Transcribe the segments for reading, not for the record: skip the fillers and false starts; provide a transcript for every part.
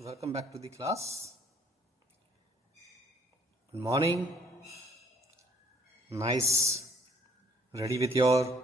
Welcome back to the class. Good morning. Nice. Ready with your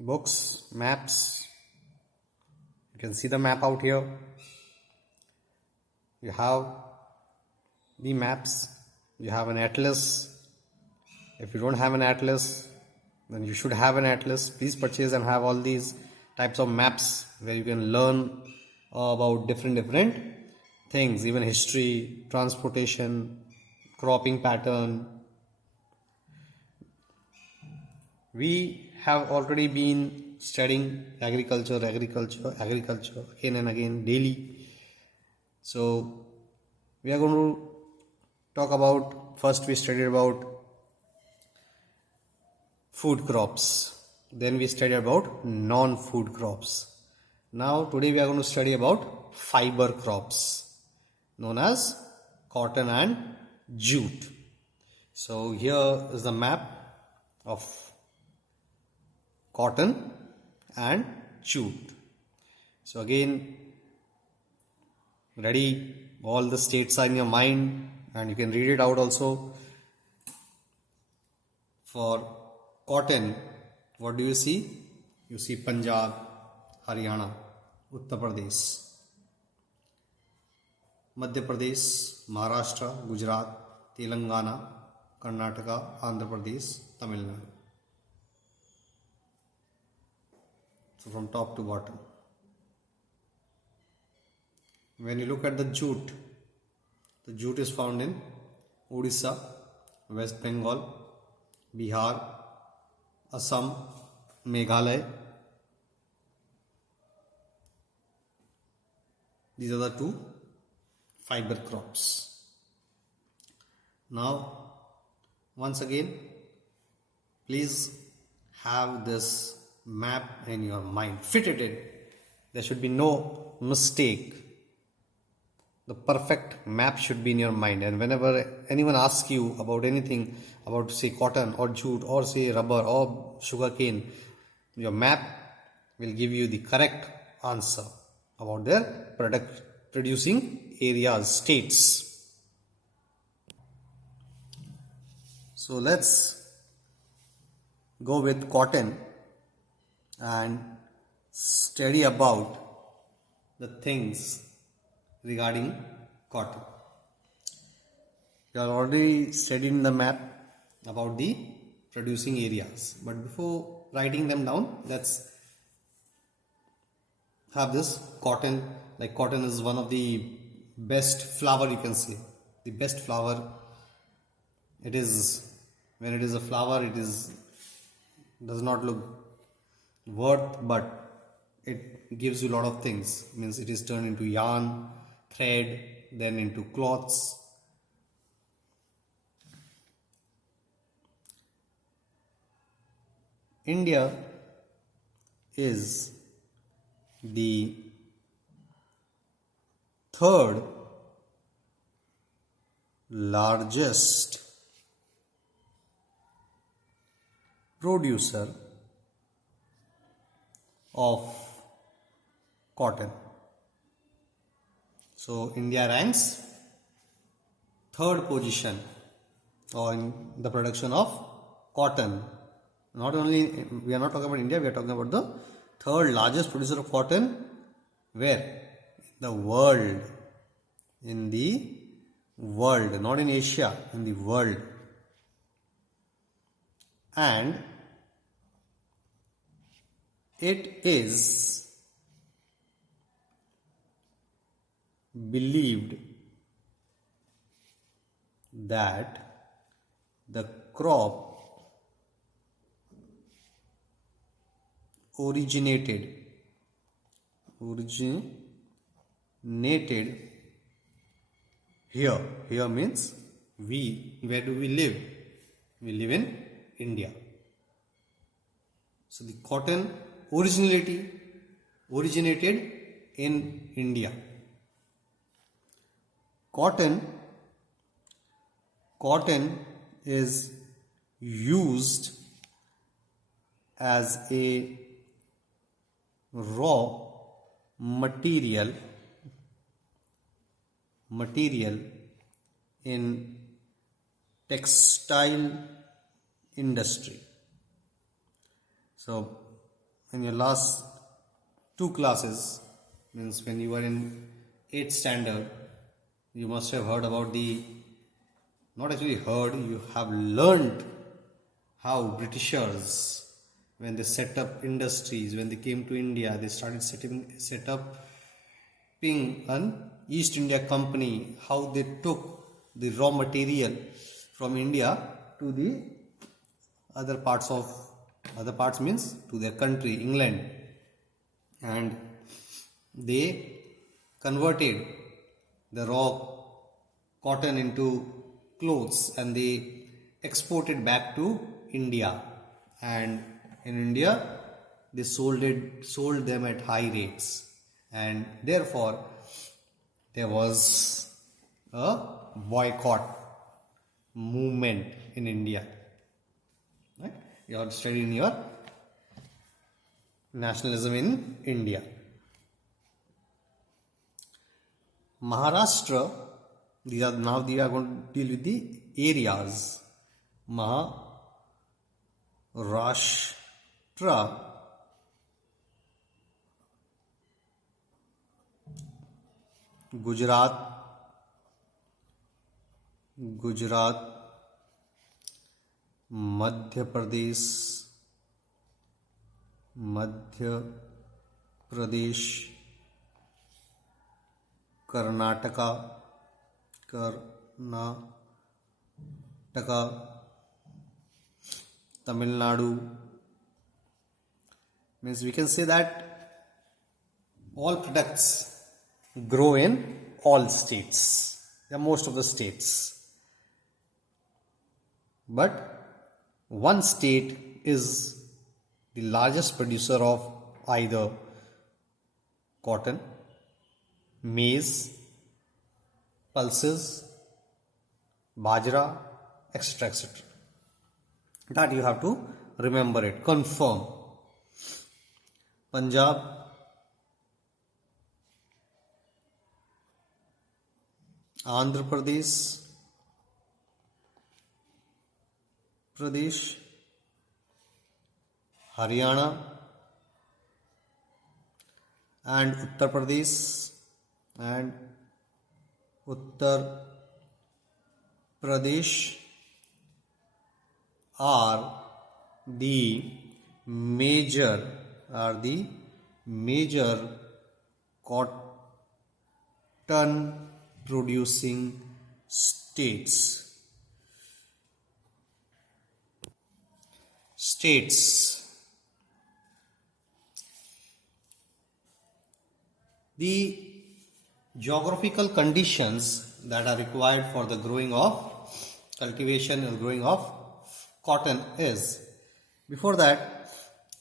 books, maps. You can see the map out here. You have the maps. You have an atlas. If you don't have an atlas, then you should have an atlas. Please purchase and have all these types of maps where you can learn about different things, even history, transportation, cropping pattern. We have already been studying agriculture again and again daily. So we are going to talk about, first we studied about food crops, then we studied about non-food crops. Now today we are going to study about fiber crops known as cotton and jute. So here is the map of cotton and jute. So again, ready, all the states are in your mind and you can read it out also. For cotton, what do you see? You see Punjab, Haryana, Uttar Pradesh, Madhya Pradesh, Maharashtra, Gujarat, Telangana, Karnataka, Andhra Pradesh, Tamil Nadu. So from top to bottom. When you look at the jute is found in Odisha, West Bengal, Bihar, Assam, Meghalaya. These are the two fiber crops. Now, once again, please have this map in your mind. Fit it in. There should be no mistake. The perfect map should be in your mind, and whenever anyone asks you about anything, about say cotton or jute or say rubber or sugarcane, your map will give you the correct answer about their producing areas, states. So let's go with cotton and study about the things regarding cotton. You are already studied in the map about the producing areas, but before writing them down, let's have this cotton. Like cotton is one of the best flower, you can say, the best flower. It is, when it is a flower, it does not look worth, but it gives you a lot of things. It means it is turned into yarn, thread, then into cloths. India is the third largest producer of cotton. So India ranks third position in the production of cotton. Not only, we are not talking about India, we are talking about the third largest producer of cotton. Where? The world. In the world, not in Asia, in the world. And it is believed that the crop originated here. Here means where do we live? We live in India. So the cotton originated in India. Cotton is used as a raw material in textile industry. So in your last two classes, means when you were in 8th standard, you must have heard about not actually heard, you have learned how Britishers, when they set up industries, when they came to India, they started set up an East India Company, how they took the raw material from India to the other parts means to their country, England, and they converted the raw cotton into clothes and they exported back to India, and in India they sold them at high rates, and therefore there was a boycott movement in India. Right? You are studying your nationalism in India. Maharashtra, we are going to deal with the areas. Maharashtra, Gujarat, Madhya Pradesh, Karnataka, Tamil Nadu. Means we can say that all products grow in all states, most of the states. But one state is the largest producer of either cotton, maize, pulses, bajra, etc., etc. That you have to remember it, confirm. Punjab, Andhra Pradesh, Haryana, and Uttar Pradesh are the major cotton producing states. The geographical conditions that are required for the cultivation and growing of cotton is. Before that,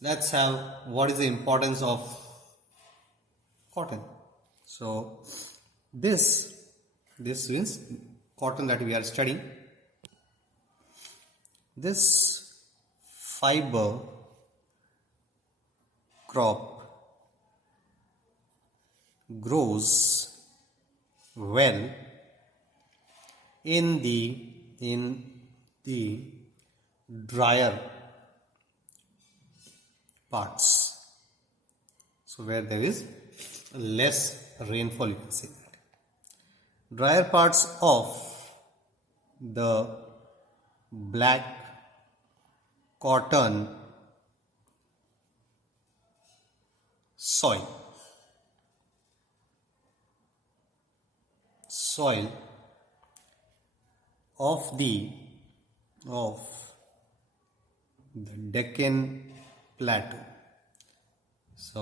let's have what is the importance of cotton. So this means cotton that we are studying. This fiber crop grows well in the drier parts. So where there is less rainfall, you can say that. Drier parts of the black cotton soil of the Deccan Plateau. So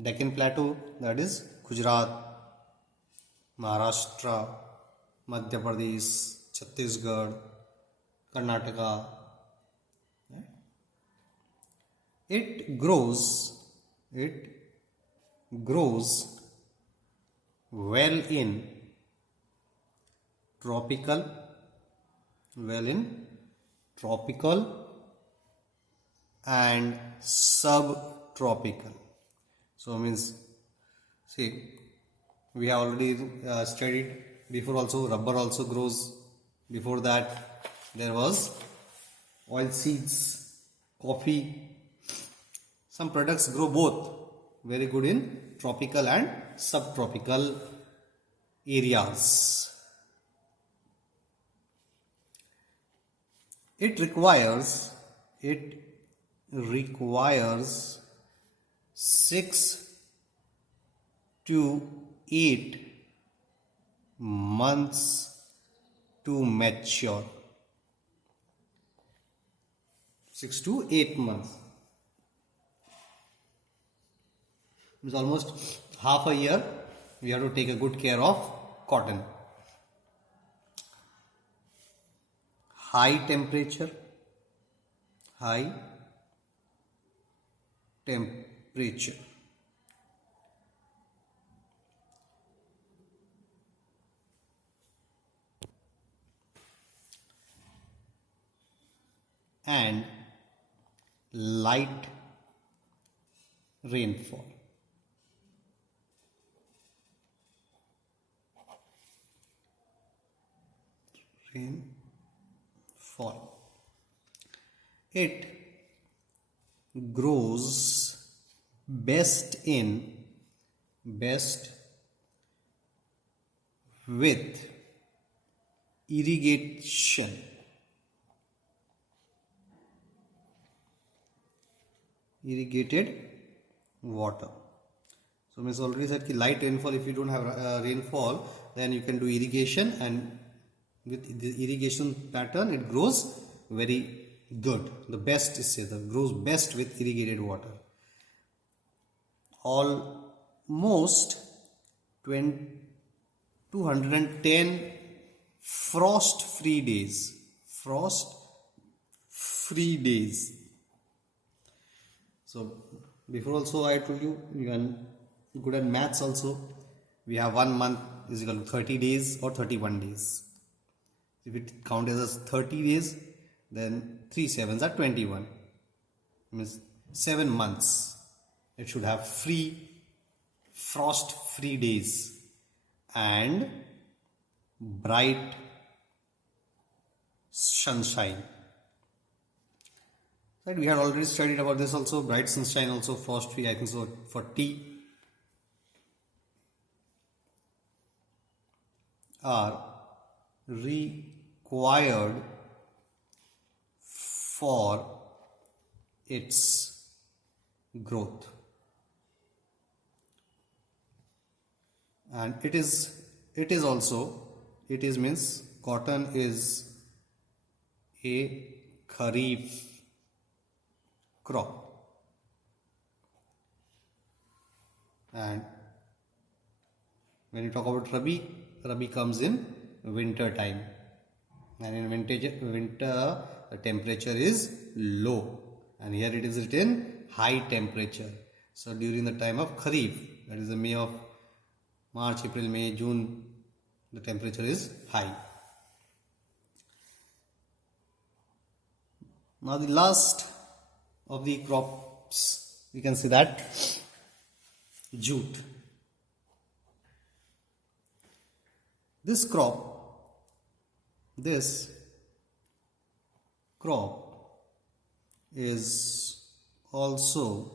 Deccan Plateau, that is Gujarat, Maharashtra, Madhya Pradesh, Chhattisgarh, Karnataka. It grows well in tropical and subtropical. So means, see, we have already studied before also rubber also grows. Before that there was oil seeds, coffee. Some products grow both, very good in tropical and subtropical areas. It requires 6 to 8 months to mature. 6 to 8 months. It's almost half a year we have to take a good care of cotton. High temperature and light rainfall. It grows best with irrigation. Irrigated water. So means already said ki light rainfall, if you don't have rainfall, then you can do irrigation, and with the irrigation pattern it grows very good. The best is said, that grows best with irrigated water. Almost 210 frost free days. So before also I told you, you are good at maths also. We have 1 month is equal to 30 days or 31 days. If it counts as 30 days, then 3 sevens are 21. Means 7 months. It should have frost free days and bright sunshine. Right, we had already studied about this also. Bright sunshine also, frost free, I think so, for tea are required for its growth. And it is means cotton is a kharif crop, and when you talk about Rabi comes in winter time, and in winter the temperature is low, and here it is written high temperature. So during the time of Kharif, that is the May of March, April, May, June, the temperature is high. Now the last of the crops, we can see that jute. This crop is also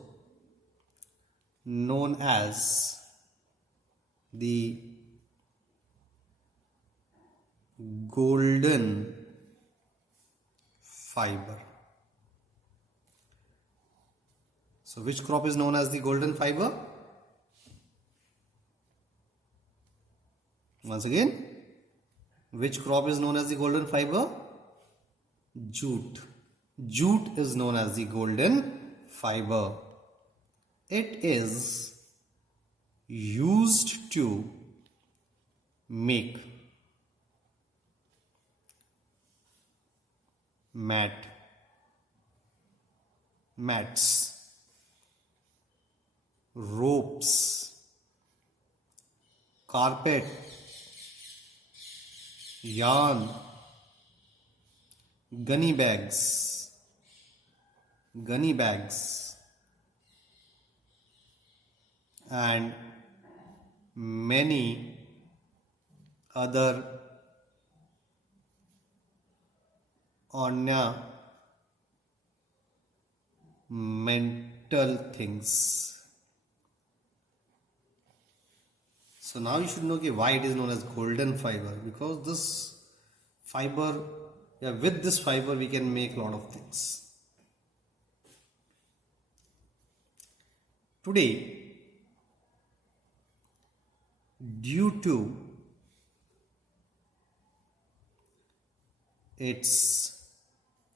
known as the golden fiber. So which crop is known as the golden fiber? Once again, which crop is known as the golden fiber? Jute. Jute is known as the golden fiber. It is used to make mats, ropes, carpet, yarn, gunny bags, and many other ornamental things. So now you should know why it is known as golden fiber, because this fiber, with this fiber we can make a lot of things. Today, due to its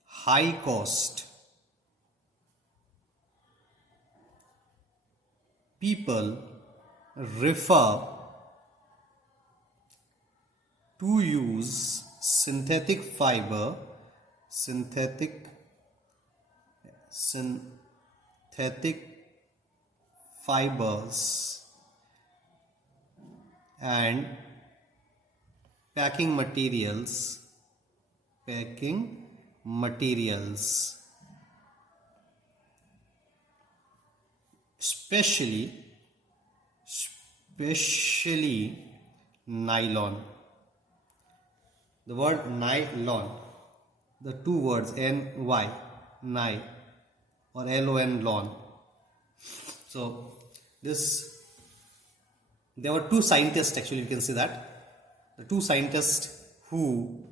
high cost, people refer to use synthetic fibers and packing materials, especially nylon. The word nylon, the two words N-Y, ny, or L-O-N, lon. So there were two scientists, actually you can say that. The two scientists two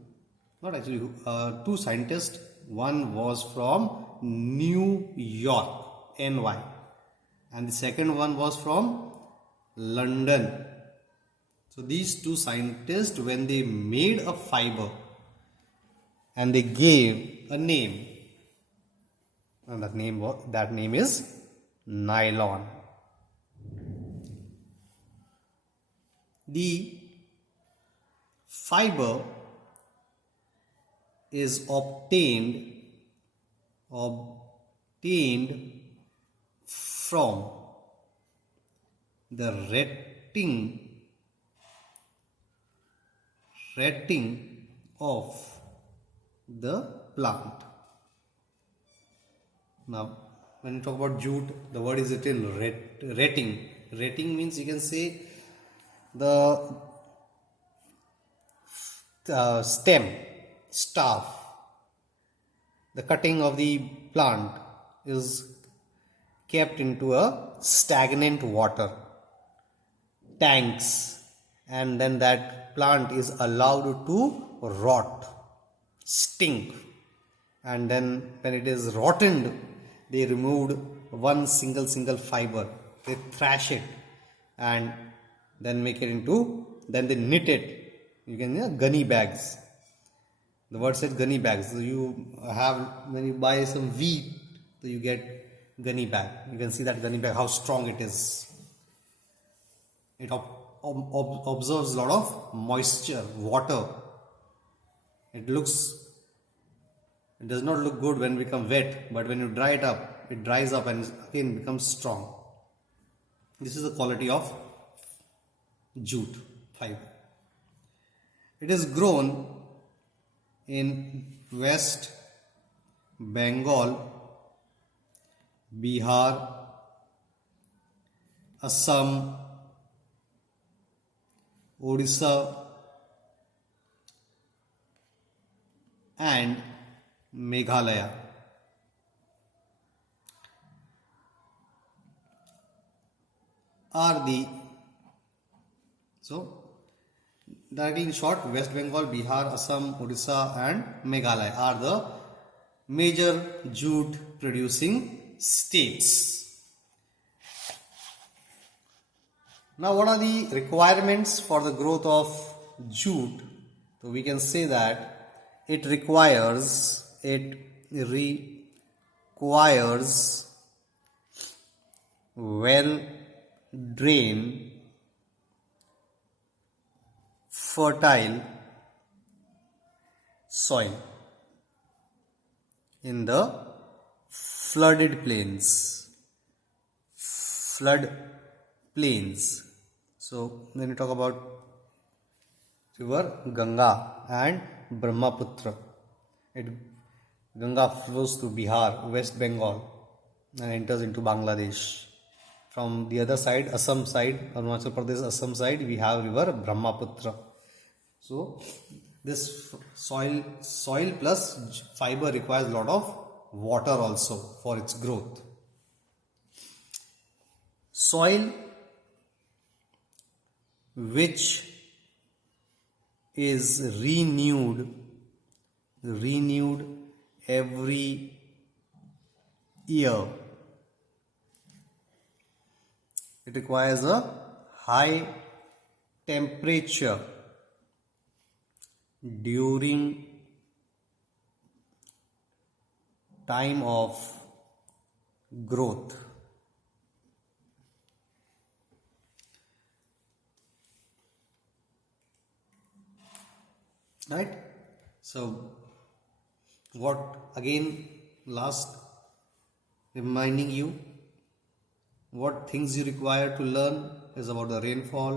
scientists, one was from New York, NY, and the second one was from London. So these two scientists, when they made a fiber and they gave a name, and that name is nylon. The fiber is obtained from the retting of the plant. Now, when you talk about jute, the word is written retting. Retting means, you can say, the stem, staff, the cutting of the plant is kept into a stagnant water, tanks, and then that plant is allowed to rot, stink, and then when it is rotted, they removed one single fiber, they thrash it and then make it into, then they knit it. You can gunny bags. The word says gunny bags. So you have, when you buy some wheat, so you get gunny bag. You can see that gunny bag, how strong it is. It absorbs a lot of moisture, water. It does not look good when it becomes wet, but when you dry it up, it dries up and again becomes strong. This is the quality of jute fiber. It is grown in West Bengal, Bihar, Assam, Odisha, and Meghalaya. Directly in short, West Bengal, Bihar, Assam, Odisha and Meghalaya are the major jute producing states. Now, what are the requirements for the growth of jute? So we can say that it requires well drained, fertile soil in the flood plains. So when you talk about river Ganga and Brahmaputra, Ganga flows through Bihar, West Bengal and enters into Bangladesh from the other side, Assam side, Arunachal Pradesh, Assam side, we have river Brahmaputra. So this soil plus fiber requires a lot of water also for its growth. Soil which is renewed every year, it requires a high temperature during time of growth. Right? So what again, last reminding you what things you require to learn is about the rainfall,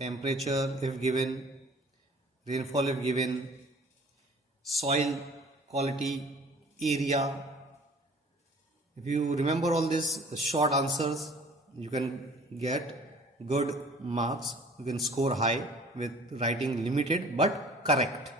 temperature if given, rainfall if given, soil quality, area. If you remember all these short answers, you can get good marks. You can score high with writing limited but correct.